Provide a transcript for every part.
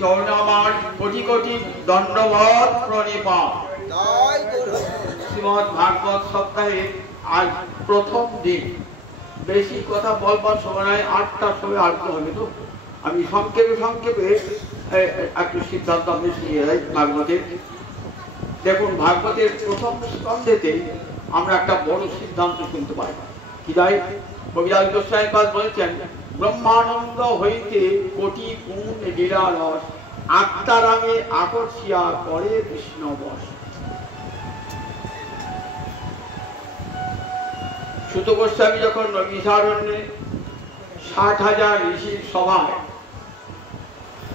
চরণামার কোটি কোটি দণ্ডবত প্রণিপাত। শ্রীমদ্ ভাগবত সপ্তাহে আজ প্রথম দিন। বেশি কথা বলবার সময় নয়, ৮টার সময় আরম্ভ হবে। তো আমি সংক্ষেপে একটু সিদ্ধান্ত আমি শুনিয়ে যাই ভাগবতের। দেখুন, ভাগবতের প্রথম স্কন্ধেতে আমরা একটা বড় সিদ্ধান্ত শুনতে পাই। কি যাই কবিরাজ গোস্বামী পাদ বলেছেন, ব্রহ্মানন্দ হইতে কোটি গুণ লীলা রস, আত্মারামে আকর্ষিয়া করে কৃষ্ণবশ। সুত গোস্বামী যখন নৈমিষারণ্যে ৬০,০০০ ঋষির সভায়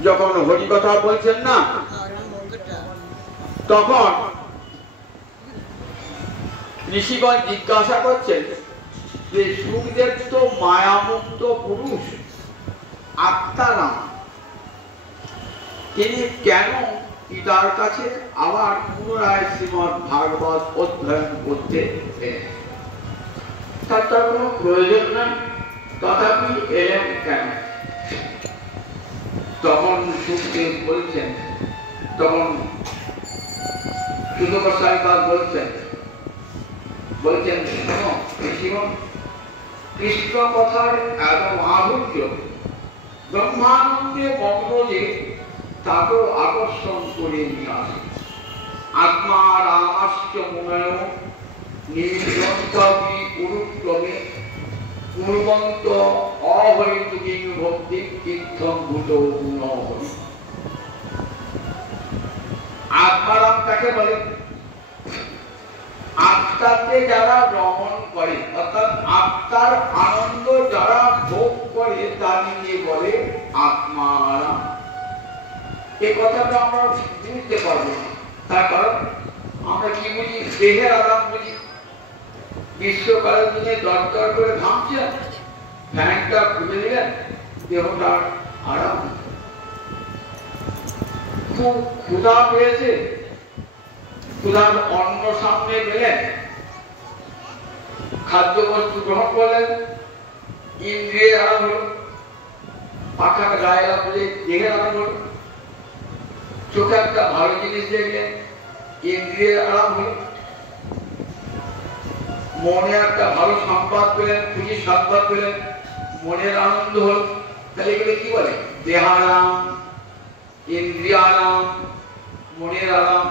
যখন হরিকথা বলছেন না, তখন ঋষিগণ জিজ্ঞাসা করছেন যে সুখদেব তো মায়ামুক্ত পুরুষ, আত্মারাম, তিনি কেন পিতার কাছে আবার পুনরায় শ্রীমদ্ ভাগবত অধ্যয়ন করতে এলেন? তার কোনো প্রয়োজন নেই, তথাপি এলেন কেন? তখন সুখদেব বলছেন, তখন সুত গোস্বামী বলছেন শোনো ঋষিগণ, কৃষ্ণ কথার এত মাধুর্য, ব্রহ্মানন্দে মগ্ন যে তাকেও আকর্ষণ করে নিয়ে আসে। আত্মা রামাশ্চ মুনয় নির্যন্তাপি কুরুক্রমে পূর্বন্ত অহৈতুকী ভক্তি তীর্থম ভূত গুণহরি। আত্মারাম কাকে বলে? আত্মাকে যারা গ্রহণ করে, অর্থাৎ আত্মার আনন্দ যারা ভোগ করে, তাদেরকে বলে আত্মারাম। এই কথাটা আমরা বুঝতে পারবো না। তার কারণ আমরা কি বুঝি? দেহের আরাম বুঝি। গ্রীষ্মকালের দিনে দরদর করে ঘামছে, ফ্যানটা খুলে দিলেন, দেহটার আরাম। খুব ক্ষুধা পেয়েছে, ক্ষুধার অন্ন সামনে পেলেন, খাদ্য বস্তু গ্রহণ করলেন, ইন্দ্রিয়ের আরাম হল, পাখা গায়ে লাগলে দেহের আরাম হল, চোখে একটা ভালো জিনিস দেখলেন, ইন্দ্রিয়ের আরাম হল, মনে একটা ভালো সংবাদ পেলেন, খুশি সংবাদ পেলেন, মনের আনন্দ হল। তাহলে এগুলো কি বলে? দেহারাম, ইন্দ্রিয়ারাম, মনের আরাম।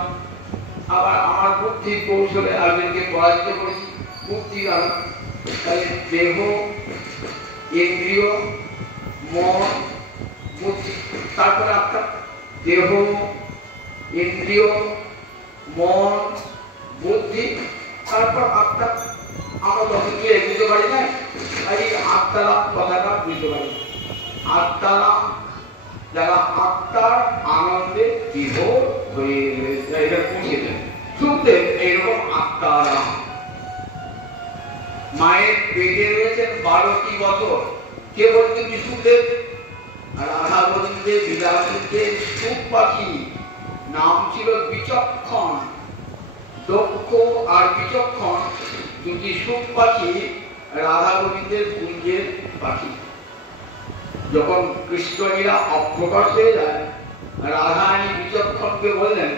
আবার আমার বুদ্ধির কৌশলে আর্জনকে পরাজিত করেছি, বুদ্ধির আরাম। তাহলে দেহ, ইন্দ্রিয়, মন, বুদ্ধি, তারপর আত্মা। দেহ, ইন্দ্রিয়, মন, বুদ্ধি, তারপর আত্মা। আমরা তখন কি বুঝতে পারি না? এই আত্মারাম কথাটা বুঝতে পারি। আত্মারাম যারা আত্মার আনন্দে বিভোর হয়ে এটা বুঝিয়ে দেন। সুখদেব এইরকম আত্মারাম। মায়ের পেটে রয়েছেন 12টি বছর। কে বলছেন? সুখদেব। রাধা গোবিন্দের লীলাবতীর সুখ পাখি নাম ছিল বিচক্ষণ। দক্ষ আর বিচক্ষণ দুটি সুখ পাখি রাধা গোবিন্দের কুঞ্জের পাখি। যখন কৃষ্ণলীলা অপ্রকাশ হয়ে যায়, রাধারানী বিচক্ষণকে বললেন,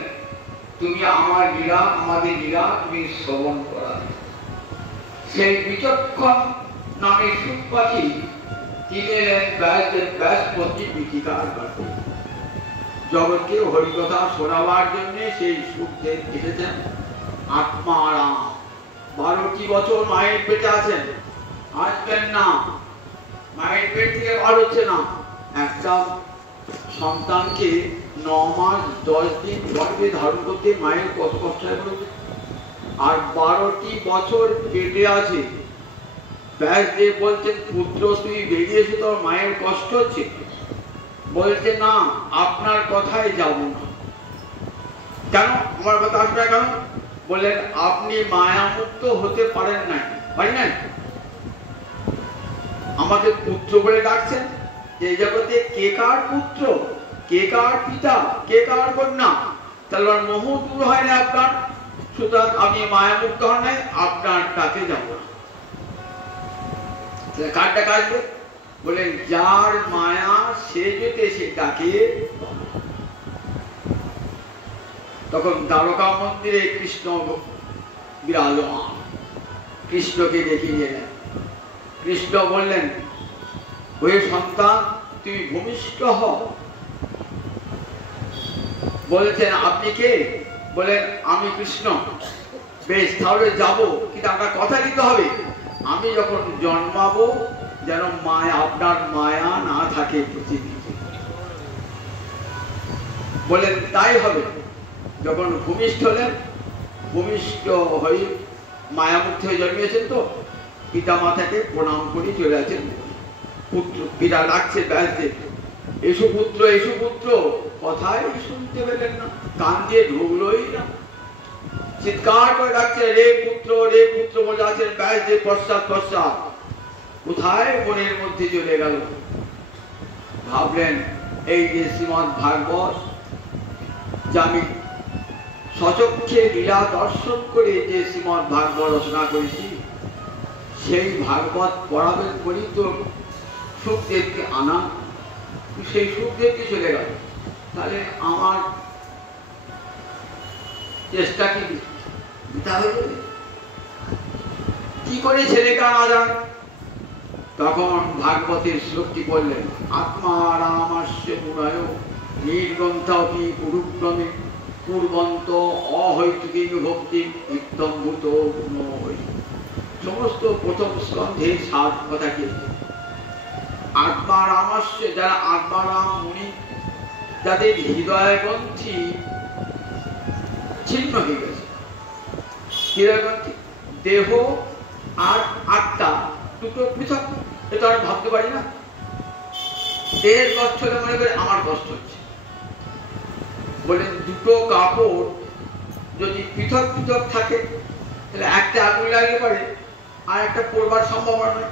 তুমি আমার লীলা, আমাদের লীলা তুমি শ্রবণ করা। সেই বিচক্ষণ নামে সুখ পাখি তিনি এলেন ব্যাসপতি গীতিকার কাছে। জগৎকে হরিকথা শোনাবার জন্য সেই সুখদেব এসেছেন। আত্মারাম 12টি বছর মায়ের পেটে আছেন, আসবেন না, মায়ের পেট থেকে বার হচ্ছে না। একটা সন্তানকে 9 মাস 10 দিন গর্ভে ধারণ করতে মায়ের কত কষ্ট হয় বলতে? আর 12টি বছর পেটে আছে। ব্যাসদেব বলছেন, পুত্র তুই বেরিয়ে এসে তোর মায়ের কষ্ট হচ্ছে? বলছে না, আপনার কথাই যাব না। কেন আমার কথা আসবে না কেন? বললেন, আপনি মায়ামুক্ত হতে পারেন না। পারেন না? আমাকে পুত্র বলে ডাকছেন। এই জগতে কে কার পুত্র, কে কার পিতা, কে কার কন্যা? তাহলে মোহ দূর হয় না আপনার। সুতরাং আমি মায়ামুক্ত হন নাই, আপনার কাছে যাব না। কারটা কাটবে? বলেন, যার মায়া সে যেতে সে ডাকে। তখন দ্বারকা মন্দিরে কৃষ্ণ বিরাজমান। কৃষ্ণকে দেখিয়ে গেলেন। কৃষ্ণ বললেন, ওহে সন্তান, তুমি ভূমিষ্ঠ হও। বলেছেন, আপনি কে? বলেন, আমি কৃষ্ণ। বেশ, তাহলে যাবো, কিন্তু আপনার কথা দিতে হবে, আমি যখন জন্মাবো যেন মায়া, আপনার মায়া না থাকে পৃথিবীতে। বলেন, তাই হবে। যখন ভূমিষ্ঠ হলেন, ভূমিষ্ঠ হয়ে মায়ামুক্তি হয়ে জন্মিয়েছেন, তো পিতা মাতাকে প্রণাম করে চলে আছেন। পুত্র, পিতা ডাকছে ব্যাসদেব, এসো পুত্র, এসো পুত্র। কথাই শুনতে পেলেন না, কান দিয়ে ঢুকলোই না। চিৎকার করে ডাকছে, রে পুত্র, রে পুত্র বলে আছেন ব্যাসদেব পশ্চাৎ পশ্চাৎ। কোথায় মনের মধ্যে চলে গেল। ভাবলেন, এই যে শ্রীমদ্ ভাগবত, যা আমি সচক্ষে লীলা দর্শন করে যে শ্রীমদ্ ভাগবত রচনা করেছি, সেই ভাগবত পড়াবেন বলি তো সুখদেবকে আনা। সেই সুখদেবকে চলে গেল, তাহলে আমার চেষ্টা কি বৃথা হয়ে যাবে? কি করে ছেলেকে আনা যায়? তখন ভাগবতের শ্লোকটি বললেন, আত্মা রামাস্য পুরায় নির্গ্রন্থি পুরুক্রমে পূর্বন্ত অহৈতুকিং ভক্তি ইত্যম্ভূত গুণহৈ। সমস্ত প্রথম স্কন্ধের সাত কথা কি? আত্মা রামাস্য, যারা আত্মারাম মুনি, যাদের হৃদয় গ্রন্থি ছিন্ন হয়ে গেছে। হৃদয় গ্রন্থি, দেহ আর আত্মা দুটো পৃথক, এটা আমি ভাবতে পারি না। দেহের কষ্ট হলে মনে করে আমার কষ্ট হচ্ছে। বলেন, দুটো কাপড় যদি পৃথক পৃথক থাকে, তাহলে একটা আগুন লাগতে পারে, আর একটা পড়বার সম্ভাবনা নেই।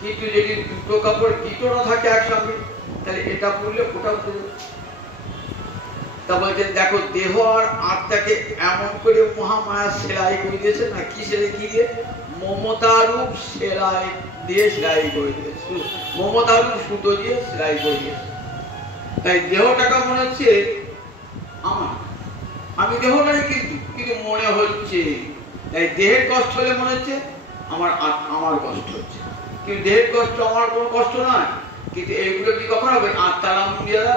কিন্তু যদি দুটো কাপড় দুটো না থাকে একসঙ্গে, তাহলে এটা পড়লে ওটা পড়বে। তা বলছেন, দেখো, দেহ আর আত্মাকে এমন করে মহামায়া সেলাই করে দিয়েছে না, কি সেলাই কি দিয়ে? মমতারূপ সেলাই দিয়ে সেলাই করে দিয়েছে, মমতারূপ সুতো দিয়ে সেলাই করে দিয়েছে। তাই দেহটাকে মনে হচ্ছে আমার, আমি দেহ নাই, কিন্তু মনে হচ্ছে। তাই দেহের কষ্ট হলে মনে হচ্ছে আমার কষ্ট হচ্ছে, কিন্তু দেহের কষ্ট আমার কোনো কষ্ট নয়। কিন্তু এইগুলো কি কখন হবে? আত্মারাম মুনিরা,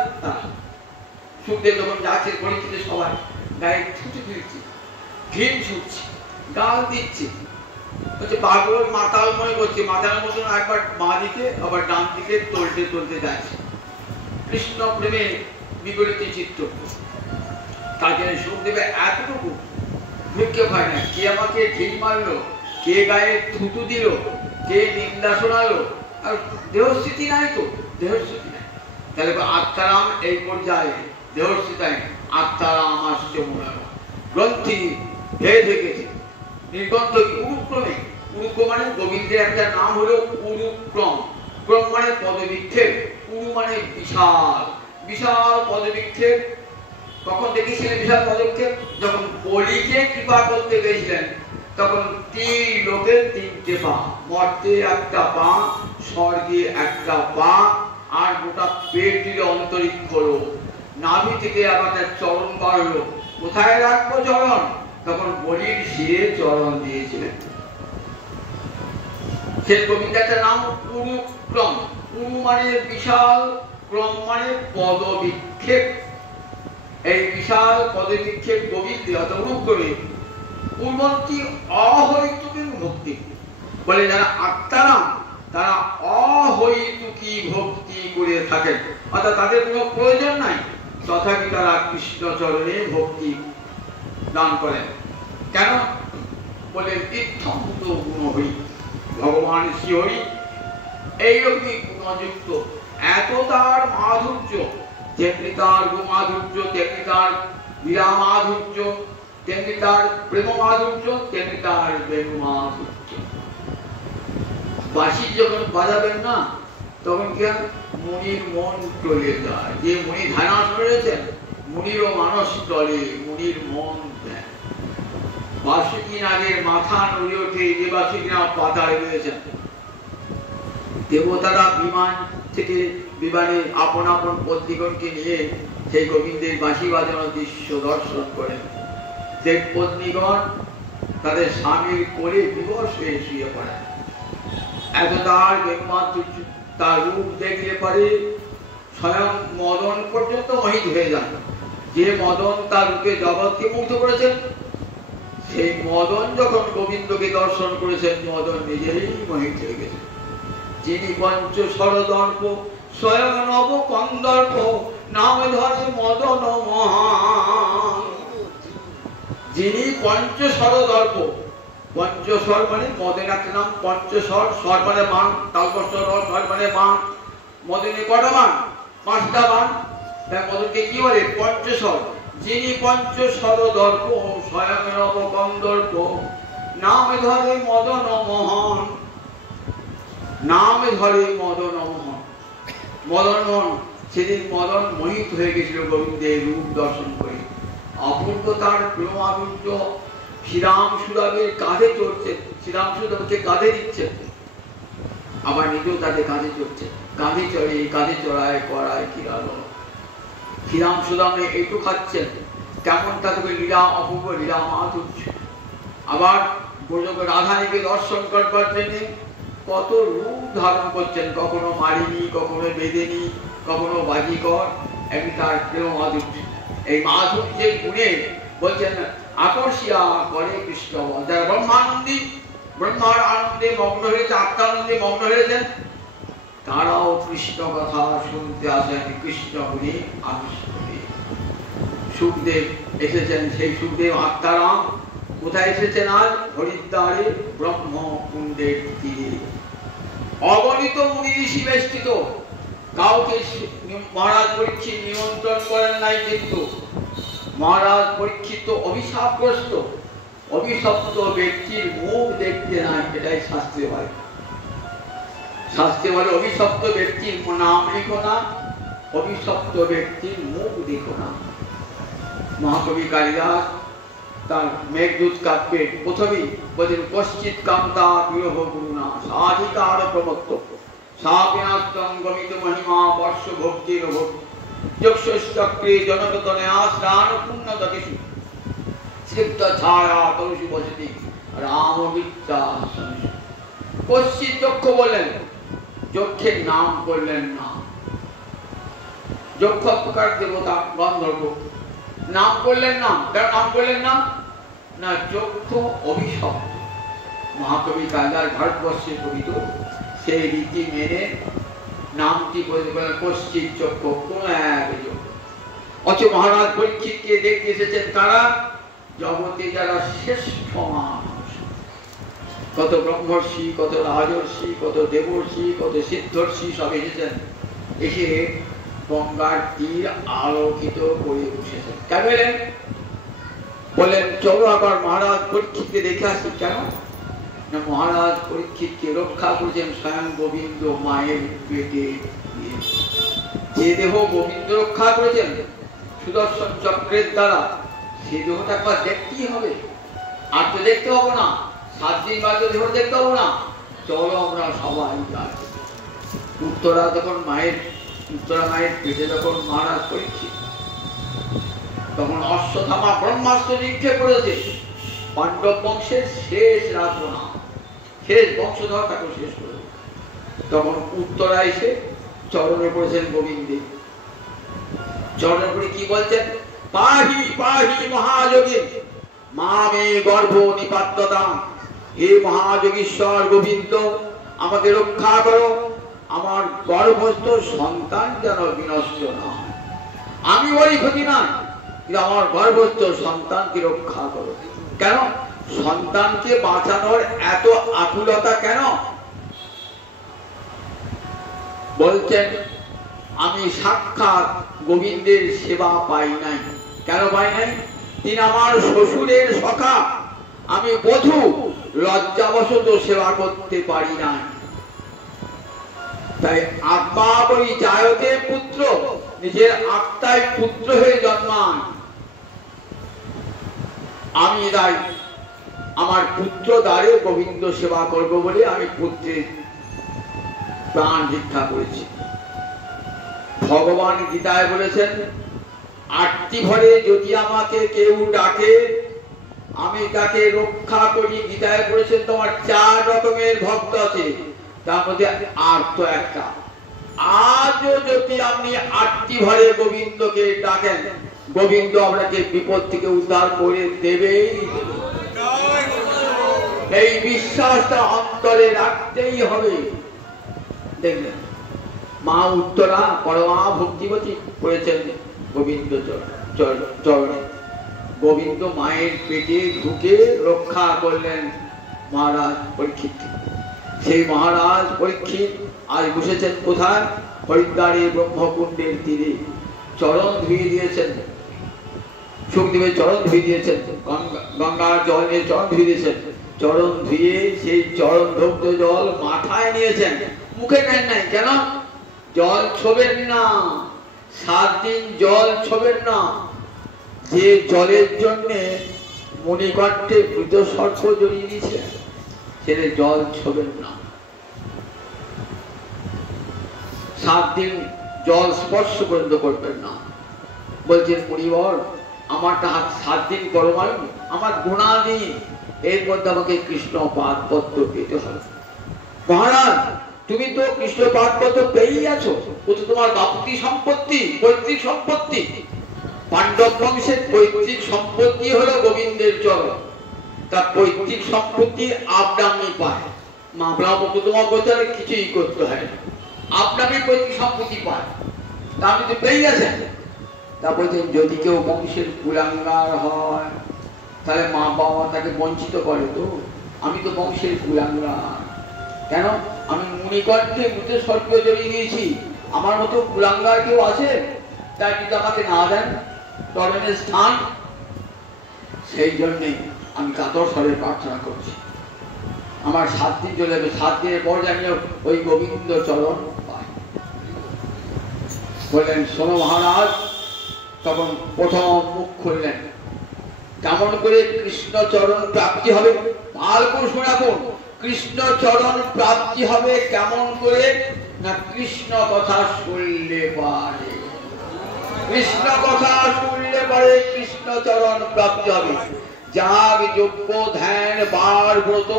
সুখদেব যখন যাচ্ছে পরিচিতে সবাই গায়ে ছুটে ফিরছে, ঘিন ছুটছে, গাল দিচ্ছে, হচ্ছে পাগল মাতাল মনে করছে। মাতাল মতন একবার বাঁ দিকে আবার ডান দিকে টলতে টলতে যাচ্ছে। কৃষ্ণ প্রেমে বিগলিত চিত্ত। তার জন্য সুখদেবের এতটুকু ভ্রুক্ষেপ হয় না। কে আমাকে ঢিল মারলো, কে গায়ে থুতু দিল, কে নিন্দা শোনালো, আর দেহস্থিতি নাই তো, দেহস্থিতি নাই। তাহলে আত্মারাম এই পর্যায়ে দেহস্থিতি নাই, আত্মারাম আসছে মনে গ্রন্থি ভেদ হয়ে গেছে। নির্গ্রন্থ উরুক্রমে, উরুক্রম মানে গোবিন্দের একটা নাম হলো উরুক্রম। ক্রম মানে পদবিক্ষেপ, উরু মানে বিশাল, বিশাল পদবিক্ষেপ। কখন দেখেছিলেন বিশাল পদক্ষেপ? যখন বলিকে কৃপা করতে গেছিলেন, তখন তিন লোকের তিনটে পা, মর্তে একটা পা, স্বর্গে একটা পা, আর গোটা পেট দিলে অন্তরিক্ষ হলো। নাভি থেকে আবার চরণ বার হলো। কোথায় রাখবো চরণ? তখন বলির শিরে চরণ দিয়েছিলেন। সে গোবিন্দের নাম উরুক্রম। উরু মানে বিশাল, ক্রম মানে পদবিক্ষেপ। এই বিশাল পদবিক্ষেপ গোবিন্দে অর্থাৎ উরুক্রমে পূর্বন্তী অহৈতুকী ভক্তি। বলে যারা আত্মারাম, তারা অহৈতুকী ভক্তি করে থাকেন, অর্থাৎ তাদের কোনো প্রয়োজন নাই, তথাপি তারা কৃষ্ণ চরণে ভক্তি দান করেন। কেন? বলে তীর্থভূত গুণ হই, ভগবান শ্রীহরি এইরকমই গুণযুক্ত। এত তার মাধুর্য, যেমনি তার গুমাধুর্য, তেমনি তার বিরা মাধুর্য, তেমনি তার প্রেম মাধুর্য, তেমনি তার বেণু মাধুর্য। বাঁশি যখন বাজাবেন না, তখন কি মুনির মন টলে যায়। যে মুনি ধ্যান করেছেন, মুনিরও মানস টলে, মুনির মন দেয়। বাঁশি নাগের মাথা নড়ে ওঠে, যে বাঁশি কিনা পাতায় রয়েছেন। দেবতারা বিমান থেকে বিমানে আপন আপন পত্নীগণকে নিয়ে সেই গোবিন্দের বাঁশি বাজানো দৃশ্য দর্শন করেন। দেব পত্নীগণ তাদের স্বামীর কোলে বিবশ হয়ে শুয়ে পড়েন। এত তার তার রূপ দেখলে পরে স্বয়ং মদন পর্যন্ত মোহিত হয়ে যান। যে মদন তার রূপে জগৎকে মুগ্ধ করেছেন, সেই মদন যখন গোবিন্দকে দর্শন করেছেন, মদন নিজেই মোহিত হয়ে গেছেন। যিনি পঞ্চ সরদর্প স্বয়ং নব কন্দর্প নাম ধরে মদন মহান। যিনি পঞ্চস্বর দর্প, পঞ্চস্বর মানে মদের একটা নাম পঞ্চস্বর, স্বর মানে মান, তালবস্বর স্বর মানে মান। মদনে কটা মান? 5টা মান। তাই মদনকে কি বলে? পঞ্চস্বর। যিনি পঞ্চস্বর দর্প স্বয়ং নব কন্দর্প নাম ধরে মদন মহান। নাম ধরে মদন মহান। মদন মোহন, সেদিন মদন মোহিত হয়ে গেছিল গোবিন্দের রূপ দর্শন করে। অপূর্ব তার প্রেমাবিষ্ট শ্রীরাম সুদামের কাঁধে চড়ছে, শ্রীরাম সুদামকে কাঁধে দিচ্ছে, আবার নিজেও তাদের কাঁধে চড়ছে। কাঁধে চড়ে কাঁধে চড়ায় করায় কিরালো। শ্রীরাম সুদামে একটু খাচ্ছেন, কেমন তাদের লীলা, অপূর্ব লীলা মাধুর্য। আবার রাধানীকে দর্শন করবার জন্য কত রূপ ধারণ করছেন, কখনো মারিনি, কখনো বেদেনি, কখনো বাজিকর। এমনি তার প্রেম মাধুর্য। এই মাধুর্যের গুণে বলছেন আকর্ষিয়া করে কৃষ্ণ। যারা ব্রহ্মানন্দী, ব্রহ্মার আনন্দে মগ্ন হয়েছে, আত্মানন্দে মগ্ন হয়েছেন, তারাও কৃষ্ণ কথা শুনতে আসেন কৃষ্ণ গুণে আকৃষ্ট হয়ে। সুখদেব এসেছেন, সেই সুখদেব আত্মারাম কোথায় এসেছেন? আজ হরিদ্বারে ব্রহ্মকুণ্ডের তীরে। অগণিত মুনি ঋষি বেষ্টিত। কাউকে মহারাজ পরীক্ষিত নিমন্ত্রণ করেন নাই, কিন্তু মহারাজ পরীক্ষিত অভিশাপগ্রস্ত, অভিশপ্ত ব্যক্তির মুখ দেখতে নাই। এটাই শাস্ত্রে বলে। শাস্ত্রে বলে অভিশপ্ত ব্যক্তির নাম লিখো না, অভিশপ্ত ব্যক্তির মুখ দেখো না। মহাকবি কালিদাস তার মেঘদূত কাব্যে প্রথমেই বলেন কশ্চিৎ কান্তা বিরহ গুরুনা সাধিকার প্রমত্ত সাপিনাস্তং গমিত মহিমা বর্ষ ভক্তির ভক্তি যক্ষশ্চক্রে জনকতনে আশ্রান পুণ্যদকেষু সিদ্ধ ছায়া তরুষু বসতি রাম বিদ্যা। কশ্চিৎ যক্ষ বললেন, যক্ষের নাম করলেন না। যক্ষ প্রকার দেবতা গন্ধর্ব, নাম করলেন না। কেন নাম করলেন না? না, যক্ষ অভিশপ্ত। মহাকবি কালিদাস ভারতবর্ষের কবি, তো সেই রীতি মেনে নামটি বলতে পারেন কশ্চিৎ যক্ষ, কোন এক যক্ষ। অথচ মহারাজ পরীক্ষিতকে দেখতে এসেছেন কারা? জগতে যারা শ্রেষ্ঠ মানুষ, কত ব্রহ্মর্ষি, কত রাজর্ষি, কত দেবর্ষি, কত সিদ্ধর্ষি সব এসেছেন। এসে গঙ্গার তীর আলোকিত করে বসেছেন। কেন এলেন? বললেন চলো আবার মহারাজ পরীক্ষিতকে দেখে আসি। কেন না, মহারাজ পরীক্ষিতকে রক্ষা করেছেন স্বয়ং গোবিন্দ মায়ের পেটে। যে দেহ গোবিন্দ রক্ষা করেছেন সুদর্শন চক্রের দ্বারা, সে দেহটা একবার দেখতেই হবে। আর তো দেখতে হবো না, 7 দিন বাদে দেহ দেখতে হবো না। চলো আমরা সবাই যাই। উত্তরা মায়ের পেটে যখন মহারাজ পরীক্ষিত, তখন অশ্বত্থামা ব্রহ্মাস্ত্র নিক্ষেপ করেছে। পাণ্ডব বংশের শেষ রাজনা, শেষ বংশধর তাকে শেষ করে। তখন উত্তরা এসে চরণে পড়েছেন গোবিন্দে। চরণে পড়ে কি বলছেন? পাহি পাহি মহাযোগী মামে গর্ভ নিপাত্যতা। হে মহাযোগীশ্বর গোবিন্দ, আমাকে রক্ষা করো, আমার গর্ভস্থ সন্তান যেন বিনষ্ট না হয়। আমি বলি ক্ষতি না, কিন্তু আমার গর্ভস্থ সন্তানকে রক্ষা করো। কেন? সন্তানকে বাঁচানোর এত আকুলতা কেন? বলছেন আমি সাক্ষাৎ গোবিন্দের সেবা পাই নাই। কেন পাই নাই? তিনি আমার শ্বশুরের সখা, আমি বধূ, লজ্জাবশত সেবা করতে পারি না। তাই আত্মা বই জায়তে পুত্র, নিজের আত্মায় পুত্র হয়ে জন্মান। আমি তাই আমার পুত্র দ্বারে গোবিন্দ সেবা করব বলে আমি পুত্রের প্রাণ ভিক্ষা করেছি। ভগবান গীতায় বলেছেন আরতি ঘরে যদি আমাকে কেউ ডাকে আমি তাকে রক্ষা করি। গীতায় বলেছেন তোমার 4 রকমের ভক্ত আছে, তার মধ্যে আর্ত একটা। আজও যদি আপনি আরতি ঘরে গোবিন্দকে ডাকেন, গোবিন্দ আপনাকে বিপদ থেকে উদ্ধার করে দেবেই। এই বিশ্বাসটা অন্তরে রাখতেই হবে। দেখলেন মা উত্তরা পরমা ভক্তিবতী করেছেন গোবিন্দ চরণে। গোবিন্দ মায়ের পেটে ঢুকে রক্ষা করলেন মহারাজ পরীক্ষিত। সেই মহারাজ পরীক্ষিত আজ বসেছেন কোথায়? হরিদ্বারে ব্রহ্মকুণ্ডের তীরে। চরণ ধুয়ে দিয়েছেন, সুখদেবের চরণ ধুয়ে দিয়েছেন, গঙ্গার জল নিয়ে চরণ ধুয়ে দিয়েছেন। চরণ ধুয়ে সেই চরণ ধৌত জল মাথায় নিয়েছেন, মুখে নেন নাই। কেন? জল ছোবেন না, 7 দিন জল ছোবেন না। যে জলের জন্য মণিকণ্ঠে মৃত সর্প জড়িয়ে দিয়েছে, সেটা জল ছোবেন না। 7 দিন জল স্পর্শ পর্যন্ত করবেন না। বলছেন পরিবার আমারটা 7 দিন পরমায়ু, আমার গুণাদি, এর মধ্যে আমাকে কৃষ্ণ পাদপদ্ম পেতে হবে। মহারাজ তুমি তো কৃষ্ণ পাদপদ্ম পেয়েই আছো, ও তো তোমার বাপতি সম্পত্তি, পৈতৃক সম্পত্তি। পাণ্ডব বংশের পৈতৃক সম্পত্তি হলো গোবিন্দের চরণ। তা পৈতৃক সম্পত্তি আপনামি পায়, মামলা মোকদ্দমা করতে হলে কিছুই করতে হয় না, আপনামি পৈতৃক সম্পত্তি পায়। তা আপনি তো পেয়ে গেছেন। তা বলছেন যদি কেউ বংশের কুলাঙ্গার হয় তাহলে মা বাবা তাকে বঞ্চিত করে। তো আমি তো বংশের কুলাঙ্গার, কেন? আমি মুনিকণ্ঠে মৃত সর্প জড়িয়ে দিয়েছি। আমার মতো কুলাঙ্গার কেউ আছে? তাই যদি আমাকে না দেন চরণের স্থান, সেই জন্যে আমি কাতর স্বরে প্রার্থনা করছি। আমার 7 দিন চলে যাবে, 7 দিনের পর জানিয়ে ওই গোবিন্দ চরণ পাই। বললেন শোনো মহারাজ। তখন প্রথম মুখ খুললেন, কেমন করে কৃষ্ণ চরণ প্রাপ্তি হবে? ভালো করে শুনে রাখুন, কৃষ্ণ চরণ প্রাপ্তি হবে কেমন করে? না কৃষ্ণ কথা শুনলে পারে, কৃষ্ণ কথা শুনলে পারে কৃষ্ণ চরণ প্রাপ্তি হবে। যাগ যজ্ঞ ধ্যান বার ব্রত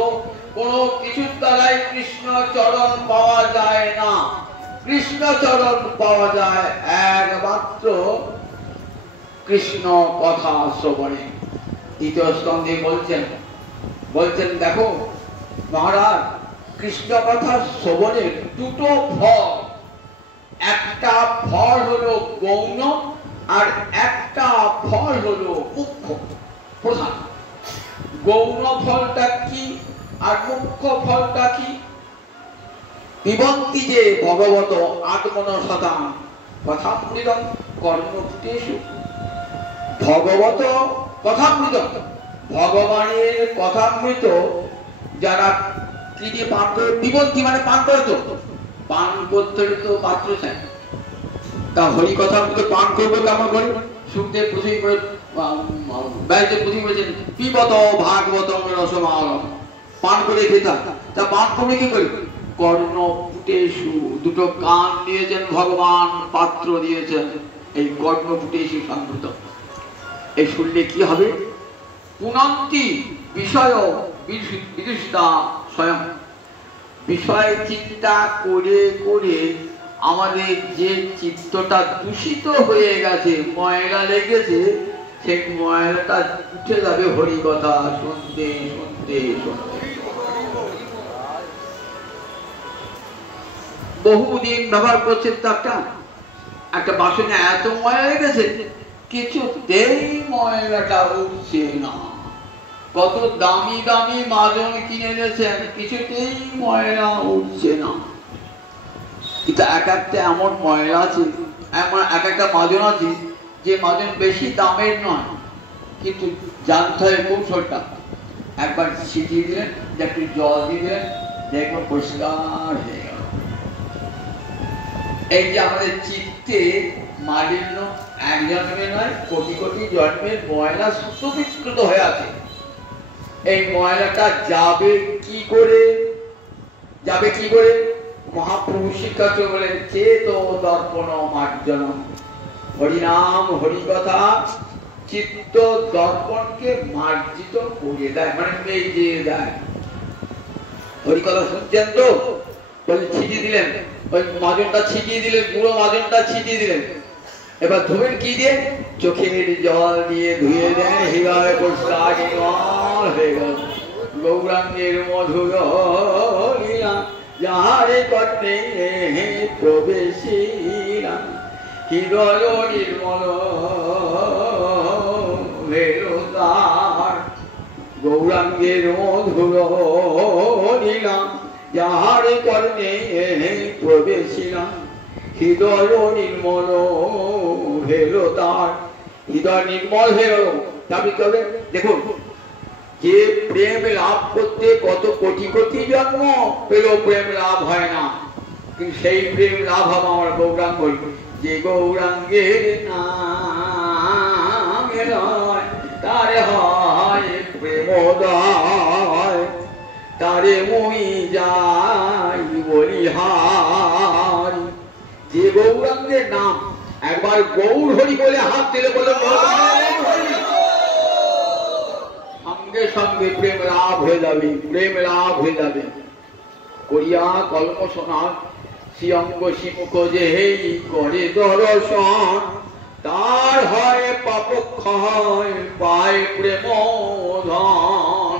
কোন কিছুর দ্বারাই কৃষ্ণ চরণ পাওয়া যায় না। কৃষ্ণ চরণ পাওয়া যায় একমাত্র কৃষ্ণ কথা শ্রবণে। 2য় স্কন্ধে বলছেন দেখো মহারাজ, কৃষ্ণ কথা শ্রবণের 2টো ফল। একটা ফল হলো গৌণ, আর একটা ফল হলো মুখ্য প্রধান। গৌণ ফলটা কি আর মুখ্য ফলটা কি? পিবন্তি যে ভগবত আত্মনসতাং কথামৃতং কর্মফুটেষু। ভগবত কথামৃতং, ভগবানের কথামৃত যারা কি দিয়ে পান করে? পিবন্তি মানে পান করে। তো পান করতে তো পাত্র চাই। তা হরি কথামৃত পান করবো কেমন করে? সুখদেব প্রথমেই করে ব্যাসদেব প্রথমেই বলেছেন পিবত ভাগবতং রসমালম, পান করে খেতাম। তা পান করবে কি করে? কর্ণ ফুটেষু, 2টো কান দিয়েছেন ভগবান, পাত্র দিয়েছেন। এই কর্ণ ফুটেষু সংযুক্ত। এই শুনলে কি হবে? পুনন্তি বিষয় বিদুষিতা স্বয়ং। বিষয় চিন্তা করে করে আমাদের যে চিত্তটা দূষিত হয়ে গেছে, ময়লা লেগেছে, সেই ময়লাটা উঠে যাবে হরি কথা শুনতে শুনতে শুনতে। বহুদিন ব্যবহার করছেন তো একটা বাসনে এত ময়লা লেগেছে, কিছুতেই ময়লাটা উঠছে না। কত দামি দামি মাজন কিনে এনেছেন, কিছুতেই ময়লা উঠছে না। কিন্তু একটা এমন ময়লা আছে, এমন একটা মাজন আছে যে মাজন বেশি দামের নয়, কিন্তু জানতে হয় কৌশলটা। একবার ছিটিয়ে দিলেন, একটু জল দিলেন, দেখবেন পরিষ্কার হয়ে গেল। এই যে আমাদের চিত্তে মালিন্য এক জন্মে নয়, কোটি কোটি জন্মের ময়লা সুতবিকৃত হয়ে আছে। এই ময়লাটা যাবে কি করে? যাবে কি করে? মহাপ্রভু শিক্ষা বলেন চেত দর্পণ মার্জনম। হরিনাম হরিকথা চিত্ত দর্পণকে মার্জিত করে দেয়, মানে মেজে দেয়। হরিকথা শুনছেন তো, বলে ছিটিয়ে দিলেন, ওই মাজনটা ছিটিয়ে দিলেন, পুরো মাজনটা ছিটিয়ে দিলেন। এবার ধুবেন কি দিয়ে? চোখের জল দিয়ে ধুয়ে দেন, হৃদয় পরিষ্কার নির্মল হয়ে গেল। গৌরাঙ্গের মধুর লীলা যাহারে কর্ণে প্রবেশিলা, হৃদয় নির্মল হলো তার। গৌরাঙ্গের মধুর লীলা যাহারে কর্ণে প্রবেশিলা, হৃদয় নির্মল হলো তার। হৃদয় নির্মল হয়ে গেল। তারপরে কি হবে? দেখুন, যে প্রেম লাভ করতে কত কোটি কোটি জন্ম পেল, প্রেম লাভ হয় না, কিন্তু সেই প্রেম লাভ হবে আমার গৌরাঙ্গ। যে গৌরাঙ্গের নাম তারে হয় প্রেমোদয়, তারে মুই যাই বলিহারি। যে গৌরাঙ্গের নাম, একবার গৌর হরি বলে হাত দিলে বলে সঙ্গে সঙ্গে প্রেম লাভ হয়ে যাবে, প্রেম লাভ হয়ে যাবে। করিয়া কলম শোনার শ্রীঅঙ্গ শ্রীমুখ যে হেই করে দর্শন, তার হয় পাপক্ষয় পায় প্রেম ধন।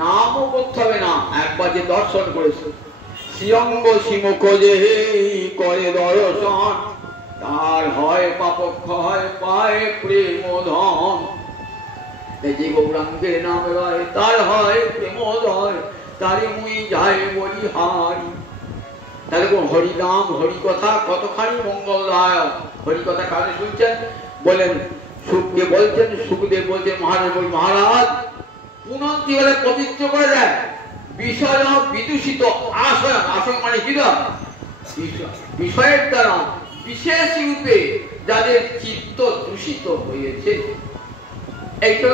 নামও করতে হবে না, একবার যে দর্শন করেছে, শ্রীঅঙ্গ শ্রীমুখ যে হেই করে দর্শন, তার হয় পাপক্ষয় পায় প্রেম ধন। যে গৌরাঙ্গের নাম রয় তার হয় প্রেমোদয়, তারে মুই যাই বলিহারি। তাহলে হরিনাম হরিকথা কতখানি মঙ্গলদায়ক। হরিকথা কানে শুনছেন? বলেন সুখদেব বলছেন, সুখদেব বলছেন মহারাজ, বল মহারাজ পুনন্তি হলে পবিত্র করে দেয়, বিষয় বিদূষিত আশয়, আশয় মানে হৃদয়, বিষয়ের দ্বারা বিশেষ রূপে যাদের চিত্ত দূষিত হয়েছে, এইটা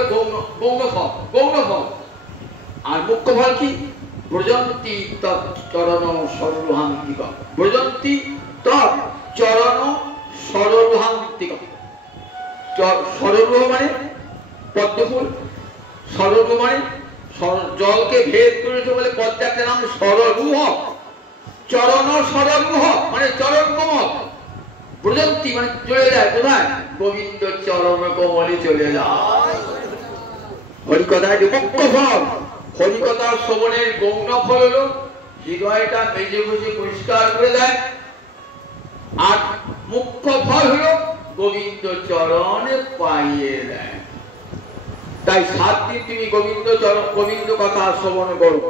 গৌণফল, গৌণফল। আর মুখ্য ফল কি? ব্রজন্তি তৎচরণ সরোহান্তিক, ব্রজন্তি তৎচরণ সরোহান্তিক। সরোহ মানে পদ্মফুল, সরোহ মানে জলকে ভেদ করেছে বলে পদ্মার নাম সররূহ। চরণ সররূহ মানে চরণ কমল। ব্রজন্তি মানে চলে যায় কোথায়? গোবিন্দ চরণ কমলে চলে যায়। হরিকথায় মুখ্য ফল, হরিকথার শ্রবণের গৌণ ফল হলো হৃদয়টা মেজে বুঝে পরিষ্কার করে দেয়। আর মুখ্য ফল হলো গোবিন্দ চরণে পাইয়ে দেয়। তাই 7 দিন তুমি গোবিন্দ চরণ, গোবিন্দ কথা শ্রবণ করো।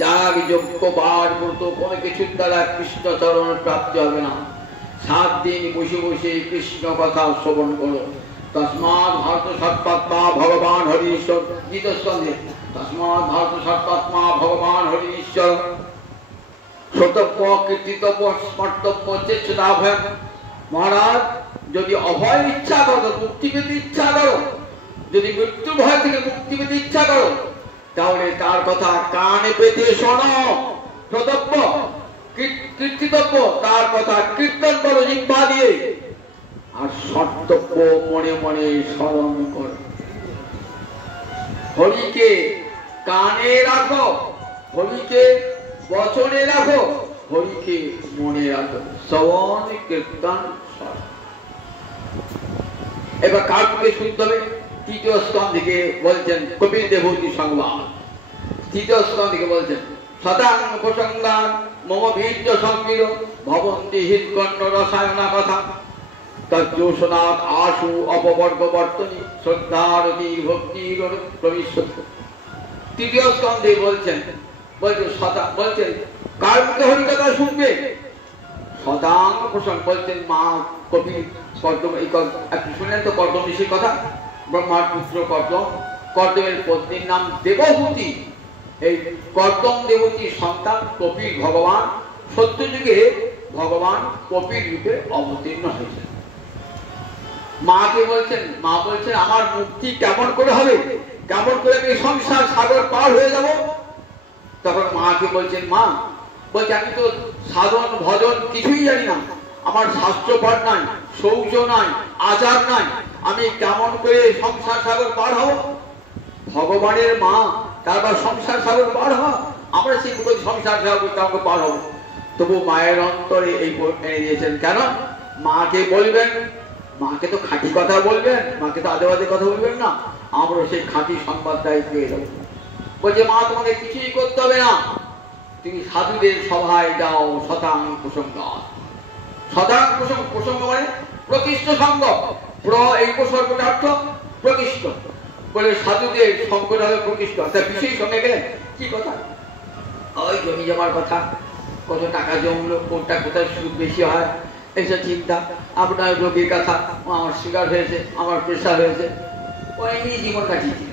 যাগ যজ্ঞ বার ব্রত কোনো কিছুর দ্বারা কৃষ্ণ চরণ প্রাপ্তি হবে না। 7 দিন বসে বসে কৃষ্ণ কথা শ্রবণ করো। তস্মাৎ ভারত সর্বাত্মা ভগবান হরি ঈশ্বর, গীত স্কন্ধে তস্মাৎ ভারত সর্বাত্মা ভগবান হরি ঈশ্বর, শ্রোতব্য কীর্তিতব্য স্মর্তব্য চেষ্টাভয়। মহারাজ যদি অভয় ইচ্ছা করো, মুক্তি পেতে ইচ্ছা করো, যদি মৃত্যু ভয় থেকে মুক্তি পেতে ইচ্ছা করো, তাহলে তার কথা কানে পেতে শোনো। শ্রোতব্য কীর্তিতব্য, তার কথা কীর্তন করো জিহ্বা দিয়ে। আর সর্তব্য মনে মনে স্মরণ করো। হরিকে কানে রাখো, হরিকে বচনে রাখো, হরিকে মনে রাখো। শ্রবণ কীর্তন স্মরণ। এবার কার মুখে শুনতে হবে? 3য় স্কন্ধে বলছেন কপিল দেবহূতি সংবাদ। 3য় স্কন্ধে বলছেন শতাং প্রসঙ্গান মম বীর্য সংবির ভবন্তি হৃৎকণ্ঠ রসায়না কথা, তজ্জোষনাথ আশু অপবর্গ বর্তনী শ্রদ্ধারতি ভক্তির প্রবিশত। 3য় স্কন্ধে বলছেন বলছেন কার মুখে হরিকথা শুনবে? শতাং প্রসঙ্গ বলছেন মা কপিল কর্দম। এই একটু শুনলেন তো কর্দম ঋষির কথা। ব্রহ্মার পুত্র কর্দম, কর্দমের পত্নীর নাম দেবহূতি। এই কর্দম দেবতীর সন্তান কপিল ভগবান, সত্যযুগে ভগবান কপিল রূপে অবতীর্ণ হয়েছে। মাকে বলছেন, মা বলছেন আমার মুক্তি কেমন করে হবে, কেমন করে আমি সংসার সাগর পার হয়ে যাব? তখন মাকে বলছেন, মা বলছে আমি তো সাধন ভজন কিছুই জানি না, আমার শাস্ত্র পাঠ নাই, শৌচ নাই, আচার নাই, আমি কেমন করে সংসার সাগর পার হব? ভগবানের মা, তারপর সংসার সাগর পার হওয়া, আমরা সেই সংসার সাগর কাউকে পার হব। তবু মায়ের অন্তরে এই এনে দিয়েছেন। কেন? মাকে বলবেন, মাকে তো খাঁটি কথা বলবেন, মাকে তো আজে বাজে কথা বলবেন না। আমরা সেই খাঁটি সংবাদটাই পেয়ে যাবো। বলছে মা তোমাকে কিছুই করতে হবে না, তুমি সাধুদের সভায় যাও। শতাং প্রসঙ্গ, শতাং প্রসঙ্গ মানে প্রকৃষ্ট সঙ্গ। এই উপসর্গটা অর্থ প্রকৃষ্ট, বলে সাধুদের সঙ্গটা হলো প্রকৃষ্ট। অর্থাৎ বিষয় সঙ্গে গেলেন কি কথা? ওই জমি জমার কথা, কত টাকা জমলো, কোনটা কোথায় সুদ বেশি হয়, এইসব চিন্তা। আপনার রোগীর কথা, আমার সুগার হয়েছে, আমার প্রেশার হয়েছে, ওই নিয়ে জীবন কাটিয়েছিল।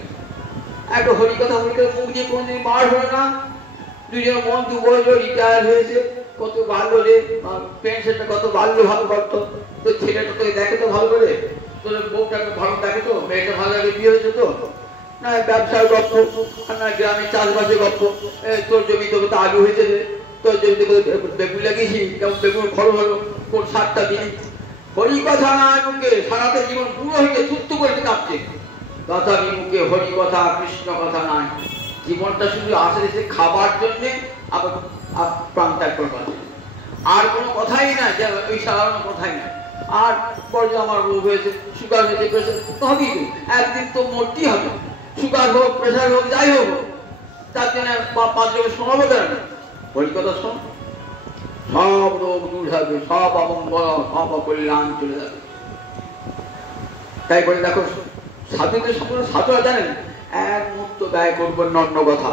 একটা হরিকথা মুখ দিয়ে কোনদিন বার হলো না। দুজন বন্ধু বললো রিটায়ার হয়েছে, কত ভালো রে, পেনশনটা কত ভালো ভালো করতো, তো ছেলেটা তোকে দেখে তো ভালো করে, তোর বউটাকে ভালো দেখে তো, মেয়েটা ভালো লাগে, বিয়ে হয়েছে তো না, ব্যবসার গল্প, না গ্রামে চাষবাসের গল্প। তোর জমি তোকে তো আলু হয়েছে, তোর জমিতে বেগুন লাগিয়েছি, কেমন বেগুন খরচ হলো, কোন সারটা দিলি। হরি কথা নয় মুখে, সারাতে জীবন পুরো হয়ে সুস্থ করে কাঁপছে। তথাপি মুখে হরি কথা, কৃষ্ণ কথা নাই। জীবনটা শুধু আসে খাবার জন্যে, আবার প্রাণ ত্যাগ করবার, আর কোনো কথাই না, ওই সাধারণ কথাই না। আর বড় আমার রোগ হয়েছে, সুগার হয়েছে, প্রেশার হবেই তো, একদিন তো মরতেই হবে। সুগার হোক, প্রেশার হোক, যাই হোক, তার জন্য 5 জনের শোনাবো কেন? হরি কথা শোন, সব রোগ দূর হবে, সব অমঙ্গল, সব অকল্যাণ চলে যাবে। তাই বলে দেখো, সাধুদের সকল সাধুরা জানেন এক মুহূর্ত ব্যয় করবেন অন্য কথা।